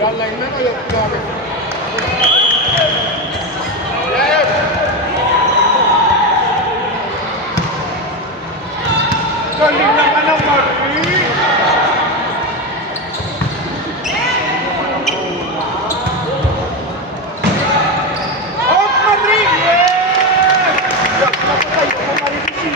Alignment o yung gamit? Yes! Galing naman ang Marquis! Out, Madrid! Yes! Napatayo ko Marquis.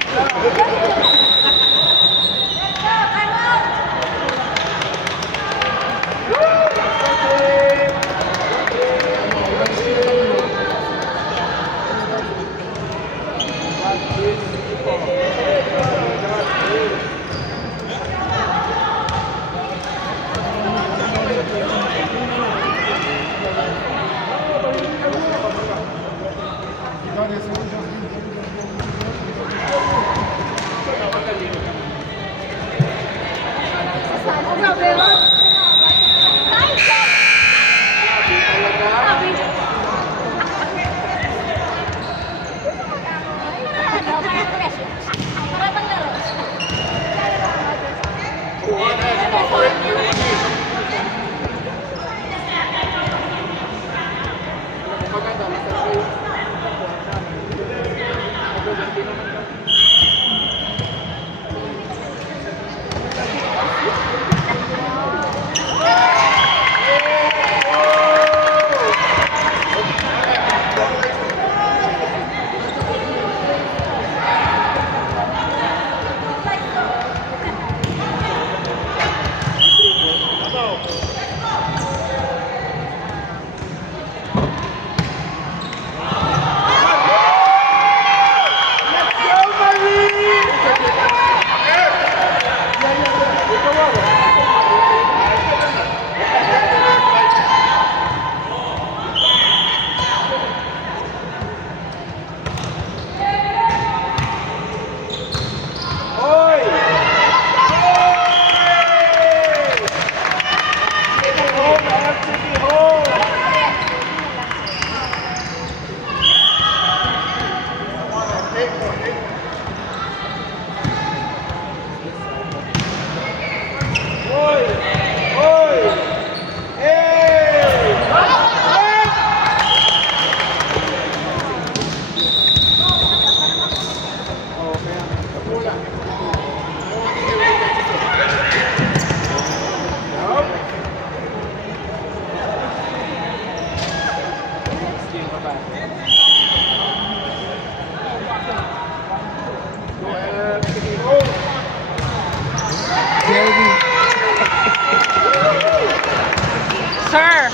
Sir,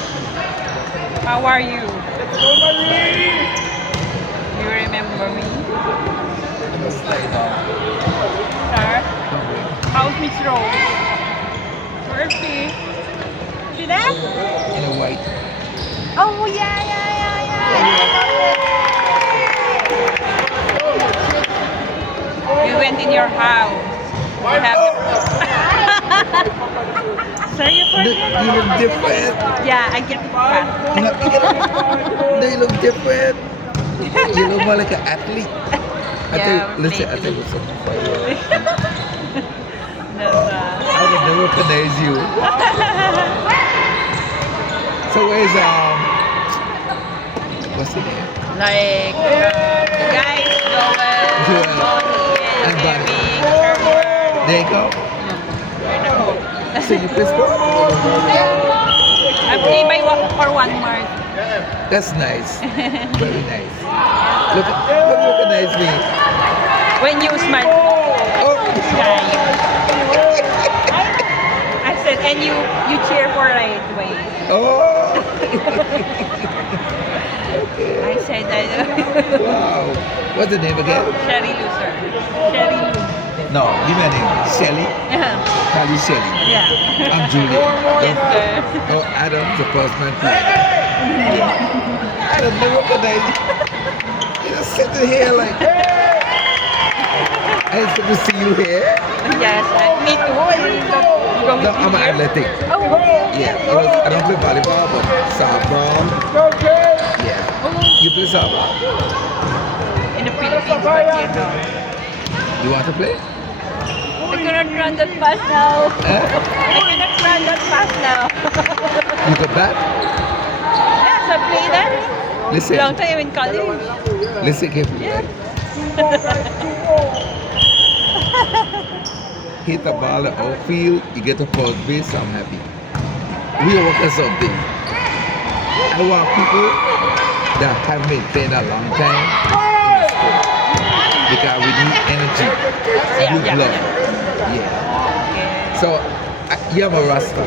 how are you? Let's go, Marie! You remember me? Stay down. Sir? How's Miss Rose? Perfect. See that? In a white. Oh, yeah. You went in your house. You have Sir, you forget. You look different. Yeah, I get fat. They look different. You look more like an athlete. Yeah, Listen, I lately. think it's something for you. That's, I would recognize you. So where's what's the name? like guys, Joel, Joel. Bonnie, And and Bonnie. Debbie, Sherwood. There you go. So you play sport? I play for 1 month. That's nice. Very nice. Look, recognize me. When you smile, Oh, guy. I said, and you cheer for right way. oh. I said that. Wow. What's the name again? Sherry Loser. Sherry Lou. No, give me a name. Shelly. Yeah. Call you Shelly. Yeah. I'm Julie. Yes, sir. Oh, Adam's the first man. Adam, no recognize you. You're just sitting here like, I expect to see you here. Yes, me too. Going No, I'm an here. athletic. Oh, Yeah, I don't play volleyball, but softball. Yeah. You play softball? in the Philippines, but you know. You want to play? I cannot run that fast now. Huh? I cannot run that fast now. You got that? Yes, I played that. Listen. Long time in college. Listen carefully. Yeah. Hit the ball at outfield, you get to first base, I'm happy. We are working something. I want people that have been playing a long time in the sport. Because we need energy, Yeah, good yeah. love. Yeah. Okay. So, you're a Rasta.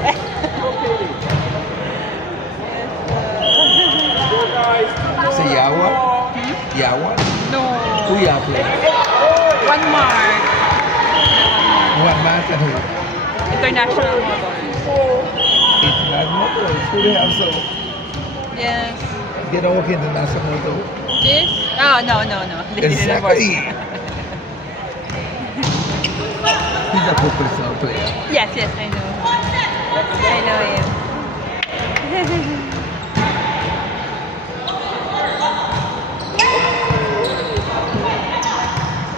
So, Yawa? Yawa? No. Who you play? One mark. One match and who? International model. International boys. Who they have so? Yes. They don't work international though. This? Oh, no. This didn't work. Exactly. He's a professional player. Yes, I know. I know him.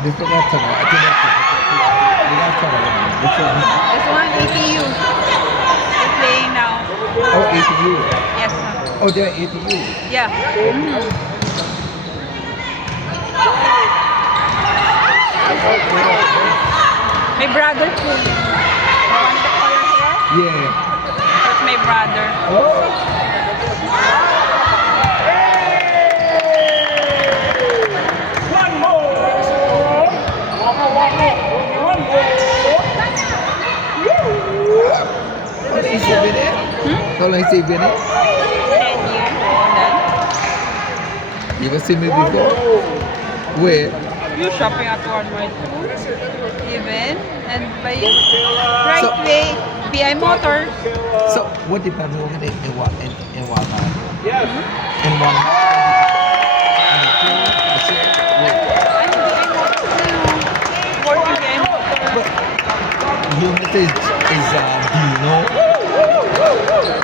They forgot to know. I think they got to know. This one, ATU. They're playing now. Oh, ATU. Yes, sir. Oh, they're ATU. Yeah. My brother po yun. The one with the color hair? Yeah. That's my brother. Oh. One more. One more. How long is he been there? How long has he been there? 10 years. Then, You ever seen me before? Where? you shopping at Walmart too? Even? And by right So- way, BI Motors. So, what department over there in Walmart? Yes. In Walmart? In the food, the share? Where? I'm BI Motors now. Working BI Motors. Unit is Dino.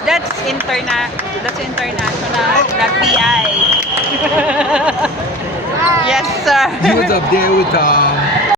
That's international, not BI. Yes, sir. He was up there with